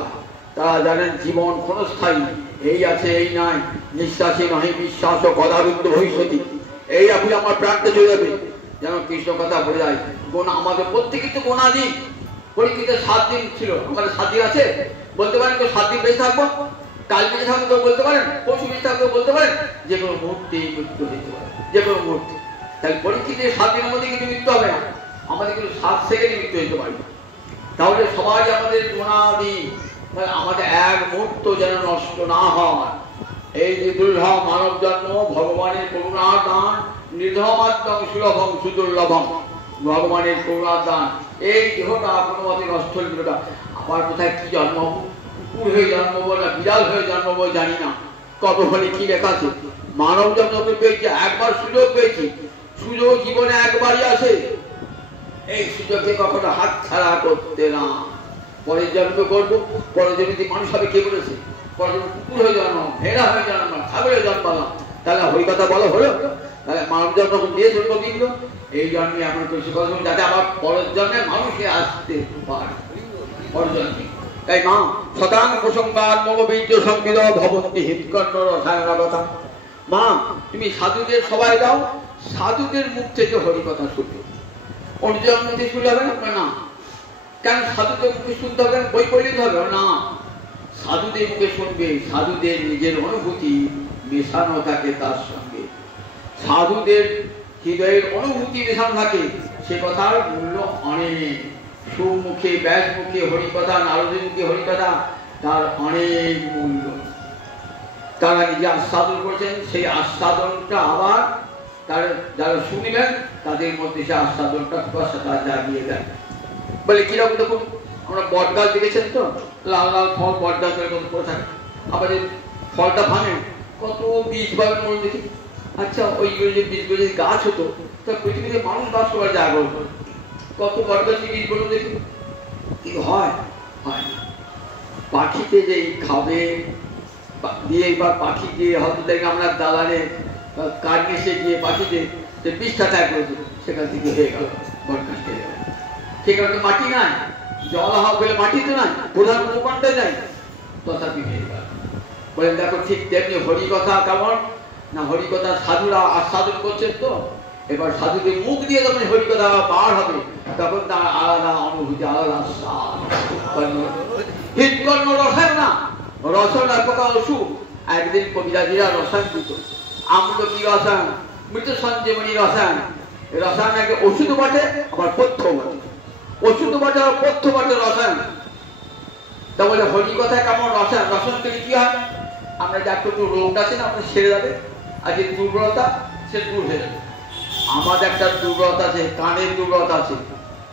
তারা জানেন জীবন ক্ষণস্থায়ী, এই আছে এই নাই, নিঃশ্বাসী নহে বিশ্বাস ও কদাবিদ্ধ ভবিষ্যতি। এই আপনি আমার প্রাণটা চলে যাবে, যেন কৃষ্ণ কথা বলে যায়। গোনা আমাদের প্রত্যেকেই তো গোনা দিন। পরীক্ষিতের 7 দিন ছিল, আমাদের 7 দিন আছে, বলতে পারেন কেউ 7 দিন বেঁচে থাকবো, কাল বেঁচে থাকবো কেউ বলতে পারেন, পরশু বেঁচে থাকবো বলতে পারেন, যে কোনো মুহূর্তে মৃত্যু হতে পারে, যে কোনো মুহূর্তে। তাই পরীক্ষিতের 7 দিনের মধ্যে কিন্তু মৃত্যু হবে না, আমাদের কিন্তু 7 সেকেন্ডে মৃত্যু হতে পারে। তাহলে সবাই আমাদের গোনা দিন, আমাদের এক মুহূর্ত যেন নষ্ট না হয়। এই যে দুর্লভ মানব জন্ম, ভগবানের করুণার দান, নির্ধমাত্মক সুলভম সুদুর্লভম, ভগবানের করুণার দান। এই দেহটা কোনো মতে নষ্ট হল না। আমার কোথায় কি জন্ম, কুকুর হয়ে জন্মবো না বিড়াল হয়ে জন্মবো জানি না, কত হলে কি লেখা আছে। মানব জন্ম পেয়েছি, একবার সুযোগ পেয়েছি, সুযোগ জীবনে একবারই আসে। এই সুযোগকে কখনো হাত ছাড়া করতে না। পরের জন্ম করবো, পরের জন্মে মানুষ হবে, কে বলেছে? পরের জন্ম কুকুর হয়ে জন্ম, ভেড়া হয়ে জন্ম, ছাগলের জন্মালাম, তাহলে হরি কথা বলা হলো? তাহলে মানব জন্ম দিয়েছে গোবিন্দ, এই জন্মে এমন কিছু কথা যাতে আবার পরের জন্মে মানুষে আসতে পারে, পরের জন্মে। তাই মা শতাং প্রসঙ্গাত মগবীর্য সংবিদ ভবন্তি হিতকর্ণ রসায়নগতা। মা তুমি সাধুদের সবাই দাও, সাধুদের মুখ থেকে হরি কথা শুনবে, অন্যজন মুখে শুনলে হবে না। কেন সাধুদের মুখে শুনতে হবে? বই পড়িতে হবে না, সাধুদের মুখে শুনবে। সাধুদের নিজের অনুভূতি মেশানো থাকে তার সঙ্গে, সাধুদের হৃদয়ের অনুভূতি মেশানো থাকে, সে কথার মূল্য অনেক। সুমুখে ব্যাস মুখে হরিকথা, নারদের মুখে হরিকথা, তার অনেক মূল্য। তারা নিজে আস্বাদন করেছেন, সেই আস্বাদনটা আবার তার যারা শুনবেন তাদের মধ্যে সে আস্বাদনটা তারা জাগিয়ে দেয়। বলে কিরকম দেখুন, আমরা বট গাছ দেখেছেন তো, লাল লাল ফল বট গাছের মতো পড়ে থাকে, আবার যে ফলটা ভাঙে কত বীজ পাবেন মনে দেখি। আচ্ছা ওইগুলো যে বীজগুলো যদি গাছ হতো, তা পৃথিবীতে মানুষ বাস করার জায়গা হতো, কত বট গাছের বীজ বলুন দেখি। কি হয়? হয় না। পাখিতে যেই খাবে দিয়ে, এবার পাখি দিয়ে হয়তো দেখে আমরা দালানে কার্নিশে গিয়ে পাখিতে যে বীজটা ত্যাগ করেছে, সেখান থেকে হয়ে গেল বট গাছ খেয়ে গেল। সেখানে মাটি নাই, জল হাওয়া পেলে মাটি তো নাই, প্রধান উপকণ্ঠে নাই, তথাপি হয়ে গেল। বলেন দেখো ঠিক তেমনি হরিকথা কেমন না, হরিকথা সাধুরা আস্বাদন করছেন তো, এবার সাধুদের মুখ দিয়ে যখন হরিকথা বার হবে তখন তার আলাদা অনুভূতি, আলাদা স্বাদ। হৃদকর্ণ রসায়ন না, রসায়ন এক প্রকার ওষুধ। একদিন কবিরাজিরা রসায়ন দিত, আমরা কি রসায়ন, মৃত সঞ্জীবনী রসায়ন। রসায়ন একটা ওষুধ বটে, আবার পথ্য বটে, ওষুধ বটে আর পথ্য বটে রসায়ন। তা বলে হরিকথা কেমন রসায়ন, রসায়ন থেকে কি হয়? আমরা যে একটু রোগটা আছে না, আমাদের সেরে যাবে, আর যে দুর্বলতা সে দূর হয়ে যাবে। আমাদের একটা দুর্বলতা আছে, কানের দুর্বলতা আছে।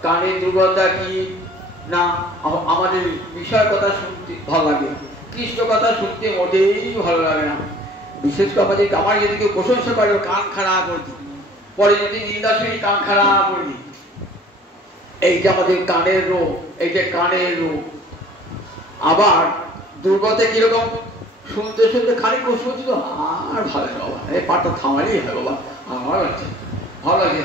কানের দুর্বলতা কি না, আমাদের বিষয় কথা শুনতে ভালো লাগে, কৃষ্ণ কথা শুনতে মোটেই ভালো লাগে না। বিশেষ করে আমাদের আমার যদি কেউ প্রশংসা করে কান খারাপ করে দিই, পরে যদি নিন্দা শুনি কান খারাপ করে দিই। এই যে আমাদের কানের রোগ, এই যে কানের রোগ। আবার দুর্বলতা কিরকম, শুনতে শুনতে খানিক বসে বলছি তো আর ভালো লাগে বাবা, এই পাঠটা থামালেই হয় বাবা, আমার লাগছে ভালো লাগে।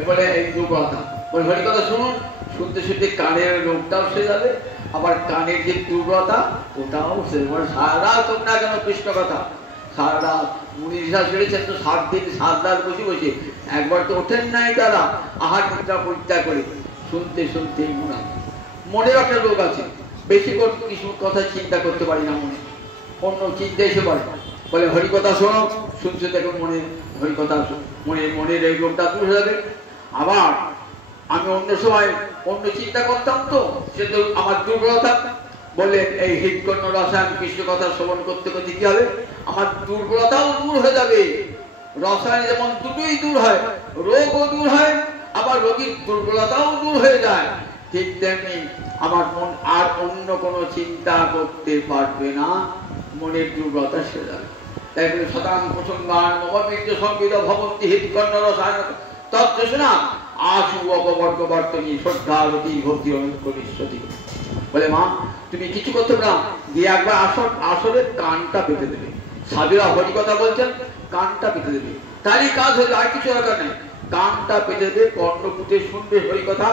এবারে এই দুর্বলতা, ওই হরি কথা শুনুন, শুনতে শুনতে কানের রোগটাও সেরে যাবে, আবার কানের যে দুর্বলতা ওটাও সেরে যাবে। সারা রাত তোমরা কেন কৃষ্ণ কথা, সারা রাত মুনি ঋষা ছেড়েছেন তো 7 দিন 7 রাত বসে বসে, একবার তো ওঠেন নাই তারা আহার নিদ্রা পরিত্যাগ করে, শুনতে শুনতে মনের একটা রোগ আছে, বেশি করে কিছু কথা চিন্তা করতে পারি না, মনে অন্য চিন্তা এসে পারে, বলে হরিকথা শোনো, শুনছে দেখুন মনে হরিকথা, মনের এই রোগটা দূর হয়ে যাবে। আবার আমি অন্য সময় অন্য চিন্তা করতাম তো, সে তো আমার দুর্বলতা, বলে এই হৃদকর্ণ রসায়ন কৃষ্ণ কথা শ্রবণ করতে করতে কি হবে, আমার দুর্বলতাও দূর হয়ে যাবে। রসায়ন যেমন দুটোই দূর হয়, রোগও দূর হয়, আবার রোগীর দুর্বলতাও দূর হয়ে যায়, ঠিক তেমনি আমার মন আর অন্য কোনো চিন্তা করতে পারবে না, মনের দুর্বলতা সেরে যাবে। তাই বলে শতাং প্রসঙ্গান মমবীর্য সংবিদ ভবন্তি হৃদকর্ণ রসায়ন তৎসনা আশু অপবর্গ বর্তনী শ্রদ্ধারতি ভক্তি করিষ্যতি। বলে মা তুমি কিছু করতে না, দিয়ে একবার আসলে কানটা পেতে দেবে। সাধুরা হরি কথা বলছেন, কানটা পেতে দেবে, তারই কাজ হলে আর কিছু দরকার নেই। কানটা পেতে দেবে, কর্ণপুটে শুনবে হরি কথা,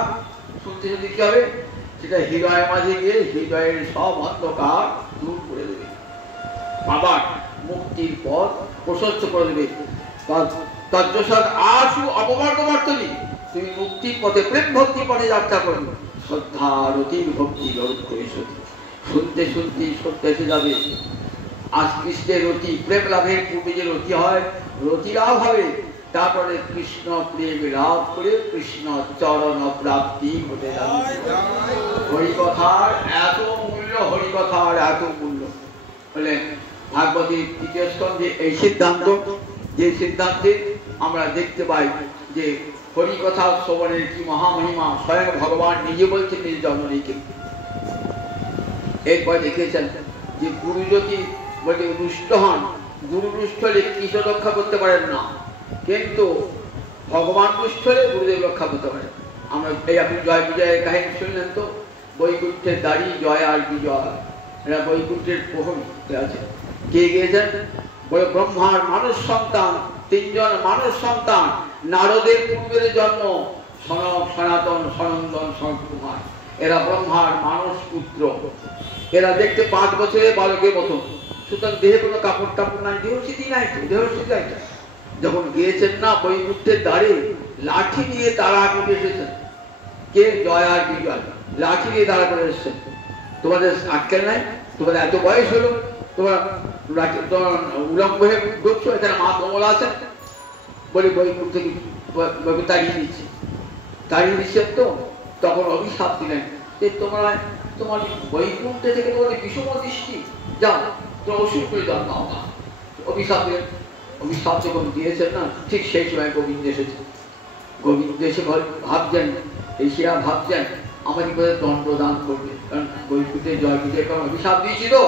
শুনতে শুনতে কি হবে, সেটা হৃদয়ের মাঝে গিয়ে হৃদয়ের সব অন্ধকার দূর করে দেবে, আবার মুক্তির পথ প্রশস্ত করে দেবে। তজ্জসাদ আশু অপবর্গ বর্তনী, তুমি মুক্তির পথে প্রেম ভক্তি পথে যাত্রা করবে, শ্রদ্ধা রতির ভক্তি রোধ করে শুনতে শুনতে সত্য এসে যাবে। আজ কৃষ্ণের রতি, প্রেম লাভের পূর্বে যে রতি হয়, রতি লাভ হবে, তারপরে কৃষ্ণ প্রেম লাভ করে কৃষ্ণ চরণ প্রাপ্তি হতে যাবে। হরিকথার এত মূল্য, হরিকথার এত মূল্য। বলে ভাগবতী 3য় স্কন্ধে এই সিদ্ধান্ত, যে সিদ্ধান্তে আমরা দেখতে পাই যে হরিকথা শ্রবণের কি মহামহিমা, স্বয়ং ভগবান নিজে বলছেন নিজ জন্মনীকে। এরপর দেখিয়েছেন যে গুরু যদি বলতে রুষ্ট হন, গুরু রুষ্ট হলে কৃষ্ণ রক্ষা করতে পারেন না, কিন্তু ভগবান রুষ্ট হলে গুরুদেব রক্ষা করতে পারেন। আমরা এই আপনি জয় বিজয়ের কাহিনী শুনলেন তো, বৈকুণ্ঠের দাড়ি জয় আর বিজয়, এরা বৈকুণ্ঠের প্রহরী আছে। কে গিয়েছেন, বলে ব্রহ্মার মানুষ সন্তান, 3 জন মানুষ সন্তান, নারদের পূর্বের জন্ম, সনক সনাতন সনন্দন সনক কুমার, এরা ব্রহ্মার মানুষ পুত্র। এরা দেখতে 5 বছরের বালকের মতো, সুতরাং দেহে কোনো কাপড় টাপড় নাই, দেহস্থিতি নাই তো, দেহস্থিতি নাই। যখন গিয়েছেন না বৈকুণ্ঠের দ্বারে, লাঠি নিয়ে তারা করে এসেছেন। কে, জয় আর বিজয়, লাঠি নিয়ে তারা করে এসেছেন। তোমাদের আটকেল নাই, তোমাদের এত বয়স হলো, তোমরা উলম্ব হয়ে ঢুকছো, এখানে মা কমলা আছেন, বলে বৈকুণ্ঠ থেকে তাড়িয়ে দিচ্ছে, তাড়িয়ে দিচ্ছেন তো। তখন অভিশাপ দিলেন যে তোমরা তোমার বৈকুণ্ঠে থেকে তোমাদের বিষম দৃষ্টি, যাও তোমরা অসুর করে জন্ম না। অভিশাপ দিলেন। অভিশাপ যখন দিয়েছেন না, ঠিক সেই সময় গোবিন্দ এসেছে। গোবিন্দ এসে ভাবছেন, এসিয়া ভাবছেন আমাদের কোথায় দণ্ডদান করবে, কারণ বৈকুণ্ঠে জয় বিজয় কারণ অভিশাপ দিয়েছি তো।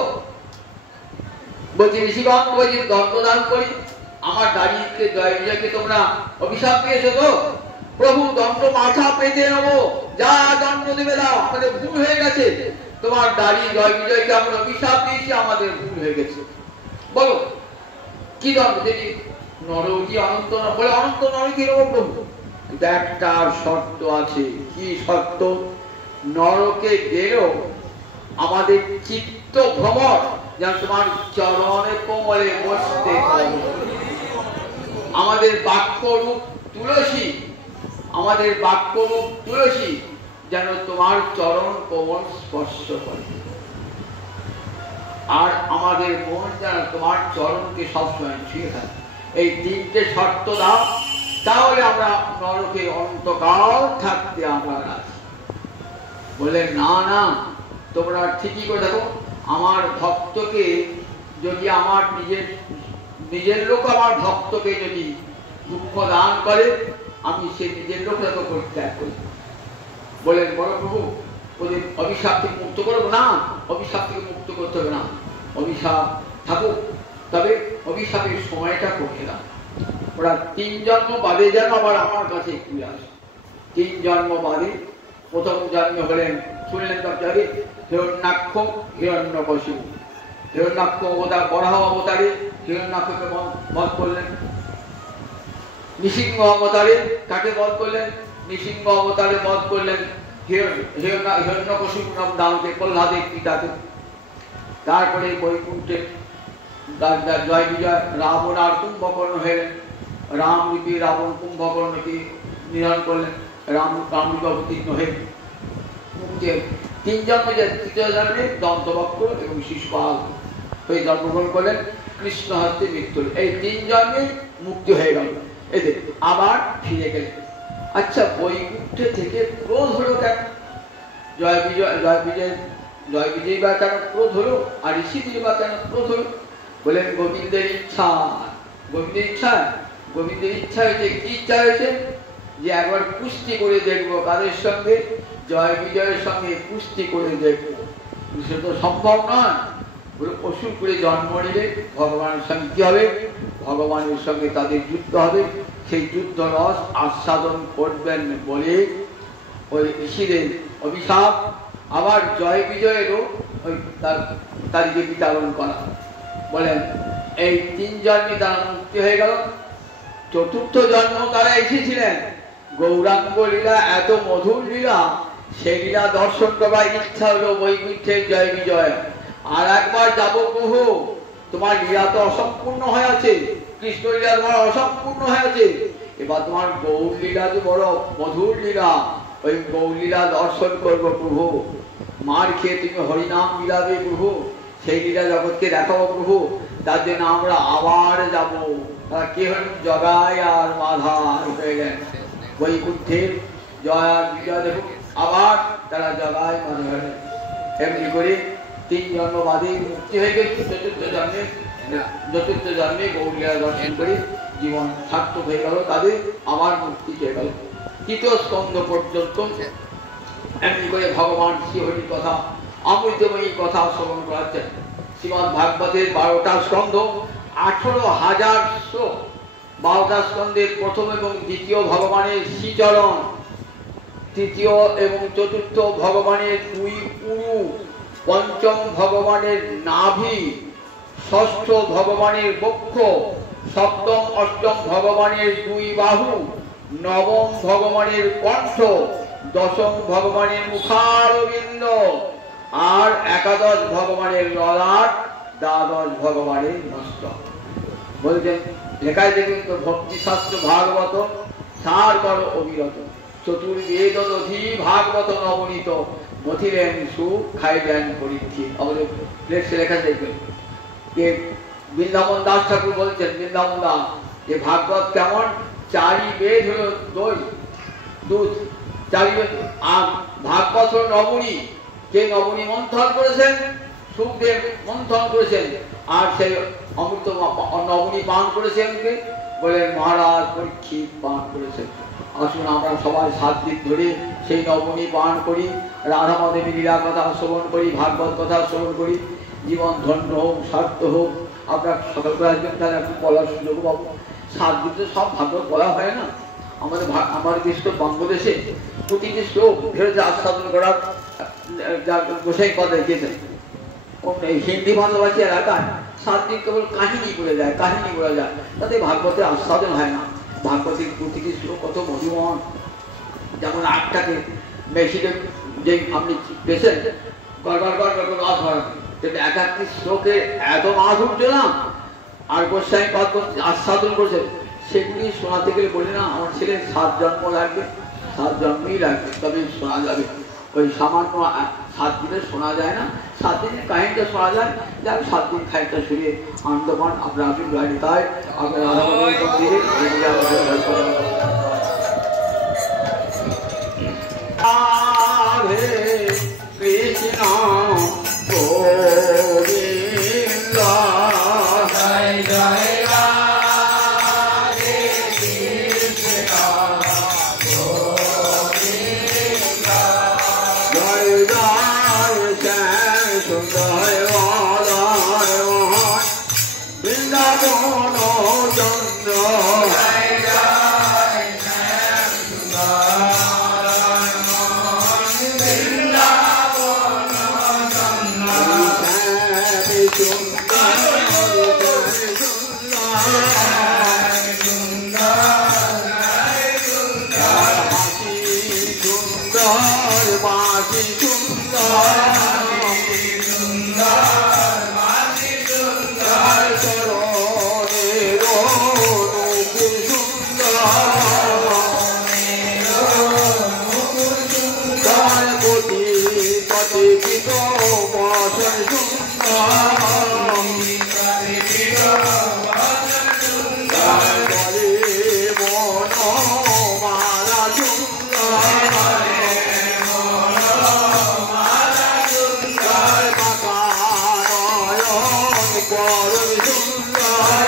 বলছি ঋষিগণ, বলছি দণ্ডদান করি, আমার দাঁড়িয়ে জয় বিজয়কে তোমরা অভিশাপ দিয়েছো তো, প্রভু দণ্ড মাথা পেতে নেবো, যা দণ্ড দেবে দাও, আমাদের ভুল হয়ে গেছে, তোমার দাঁড়িয়ে জয় বিজয়কে আমরা অভিশাপ দিয়েছি, আমাদের ভুল হয়ে গেছে, বলো কি দণ্ড দেবী। নরকি অনন্ত, বলে অনন্ত নরকি নেবো প্রভু, কিন্তু একটা শর্ত আছে। কি শর্ত? নরকে গেলেও আমাদের চিত্ত ভ্রমর যেন তোমার চরণে কোমলে বসতে, আমাদের বাক্যরূপ তুলসী, আমাদের বাক্যরূপ তুলসী যেন তোমার চরণ কোমল স্পর্শ করে, আর আমাদের মন যেন তোমার চরণকে সবসময় ছুঁয়ে থাকে। এই 3টে শর্ত দাও, তাহলে আমরা নরকে অন্তকাল থাকতে আমরা রাজি। বলে না না, তোমরা ঠিকই করে দেখো, আমার ভক্তকে যদি আমার নিজের লোক আমার ভক্তকে যদি দুঃখ দান করে, আমি সে নিজের লোককে পরিত্যাগ করি। বলেন বড় প্রভু ওদের অভিশাপ থেকে মুক্ত করবো না, অভিশাপ থেকে মুক্ত করতে হবে না, অভিশাপ থাকুক, তবে অভিশাপের সময়টা কমিয়ে দাও। ওরা 3 জন্ম বাদে যেন আবার আমার কাছে ফিরে আসে। 3 জন্ম বাদে প্রথম জন্ম হলেন, শুনলেন তো আপনাদের, হিরণ্যাক্ষ হিরণ্যকশিপু। হিরণ্যাক্ষ অবতার, বরাহ অবতারে হিরণ্যাক্ষকে বধ করলেন। নৃসিংহ অবতারে কাকে বধ করলেন? নৃসিংহ অবতারে বধ করলেন হিরণ্যকশিপু নাম দানকে, প্রহ্লাদের পিতাকে। তারপরে বৈকুণ্ঠে জয় বিজয় রাবণ আর কুম্ভকর্ণ হলেন। রাম রূপী রাবণ কুম্ভকর্ণকে নিধন করলেন, রাম রূপে অবতীর্ণ হয়ে মুক্তি। 3 জন্মে, 3য় জন্মে দন্তবক্র এবং শিশুপাল হয়ে জন্মগ্রহণ করলেন, কৃষ্ণ হস্তে মৃত্যু। এই 3 জন্মে মুক্তি হয়ে গেল, এদের আবার ফিরে গেলেন। আচ্ছা, বৈকুণ্ঠে থেকে ক্রোধ হলো কেন? জয় বিজয় বা কেন ক্রোধ হলো, আর ঋষিদের বা কেন ক্রোধ হলো? বলেন গোবিন্দের ইচ্ছা। গোবিন্দের ইচ্ছা, গোবিন্দের ইচ্ছা হয়েছে, কি ইচ্ছা হয়েছে? যে একবার কুস্তি করে দেখবো, কাদের সঙ্গে? জয় বিজয়ের সঙ্গে কুস্তি করে দেখবো। সেটা তো সম্ভব নয়। বলে অসুর করে জন্ম নিলে ভগবানের সঙ্গে কি হবে? ভগবানের সঙ্গে তাদের যুদ্ধ হবে, সেই যুদ্ধ রস আস্বাদন করবেন বলে ওই ঋষিদের অভিশাপ। আবার জয় বিজয়েরও ওই তাদেরকে বিতরণ করা। বলেন এই 3 জন্মে তারা মুক্তি হয়ে গেল। 4র্থ জন্ম তারা এসেছিলেন। গৌরাঙ্গ লীলা এত মধুর লীলা, সেই লীলা দর্শন করার ইচ্ছা হলো বৈকুণ্ঠের জয় বিজয়। আর একবার যাবো প্রভু, তোমার লীলা তো অসম্পূর্ণ হয়ে আছে, কৃষ্ণ লীলা তোমার অসম্পূর্ণ হয়ে আছে, এবার তোমার গৌর লীলা তো বড় মধুর লীলা, ওই গৌর লীলা দর্শন করবো প্রভু। মার খেয়ে তুমি হরিনাম লীলাবে প্রভু, সেই লীলা জগৎকে দেখাবো প্রভু। তার জন্য আমরা আবার যাবো। তারা কে হলেন? জগাই আর মাধাই হয়ে গেলেন। বৈকুণ্ঠের জয় আর বিজয় দেখুন, আবার তারা জগাই মাধাই হলেন। এমনি করে 3 জন্ম বাদে মুক্তি হয়ে গেছে। 4র্থ জন্মে গৌরলীলা দর্শন করে জীবন সার্থক হয়ে গেল, তাদের আবার মুক্তি পেয়ে গেল। 3য় স্কন্ধ পর্যন্ত এমনি করে ভগবান শ্রীহরির কথা, অমৃতময়ী কথা শ্রবণ করাচ্ছেন। শ্রীমদ্ ভাগবতের 12টা স্কন্ধ, 18,000 শ্লোক। 12টা স্কন্ধের 1ম এবং 2য় ভগবানের শ্রীচরণ, 3য় এবং 4র্থ ভগবানের 2 পুরু, 5ম ভগবানের নাভি, 6ষ্ঠ ভগবানের বক্ষ, 7ম 8ম ভগবানের 2 বাহু, 9ম ভগবানের কণ্ঠ, 10ম ভগবানের মুখারবিন্দ, আর 11 ভগবানের ললাট, 12 ভগবানের মস্তক। বলছেন লেখায় দেখুন তো, ভক্তিশাস্ত্র ভাগবত সার কর অবিরত, চতুর্বেদ দধি ভাগবত নবনীত, মথিলেন সুখ খাইলেন পরীক্ষি। আমাদের লেখছে লেখা দেখবেন যে বৃন্দাবন দাস ঠাকুর বলছেন, বৃন্দাবন দাস, যে ভাগবত কেমন? 4 বেদ হলো দই দুধ, 4 বেদ। আর ভাগবত হল নবনী। কে নবনী মন্থন করেছেন? সুখদেব মন্থন করেছেন। আর সেই অমৃত নবনী পান করেছেন কে? বলেন মহারাজ পরীক্ষিত পান করেছেন। আসুন আমরা সবাই 7 দিন ধরে সেই নবনী পান করি, রাধা মাধবী লীলা কথা শ্রবণ করি, ভাগবত কথা শ্রবণ করি। জীবন ধন্য হোক, সার্থ হোক। আপনার সকাল করে আসবেন, তাহলে একটু বলার সুযোগ পাবো। 7 দিন তো সব ভাগবত বলা হয় না। আমার দেশ তো বাংলাদেশে প্রতিটি শ্লোক ধরেছে আস্বাদন করার গোসাই পদ রেখেছেন। হিন্দি ভাষাভাষী এলাকায় 7 দিন কেবল কাহিনী বলে যায়, কাহিনী বলে যায়, তাতে ভাগবতের আস্বাদন হয় না। ভাগবতের প্রতিটি শ্লোক কত মধুমন। যেমন 8টাকে মেশিনে যে আপনি পেয়েছেন গড়গড় গড়গড় রস হয়, কিন্তু 1-1টি শ্লোকে এত মাধুর্য না। আর গোস্বামী পদ আস্বাদন করছে, সেগুলি শোনাতে গেলে বলি না, আমার ছেলে 7 জন্ম লাগবে, 7 জন্মই লাগবে, তবে শোনা যাবে। ওই সামান্য 7 দিনে শোনা যায় না, 7 দিনের কাহিনীটা শোনা যায়। যাক 7 দিন কাহিনীটা শুনিয়ে আনন্দ পান। আপনার আসুন গাড়ি, তাই আপনার কৃষ্ণ গোবিন্দ জয় জয় রাধে কৃষ্ণ সুন্দর বাঁশি সুন্দর চরণের নুপুর সুন্দর কোটি পতি পিত বসন সুন্দর বলে মন মালা সুন্দর বাঁকা নয়ন পরম সুন্দর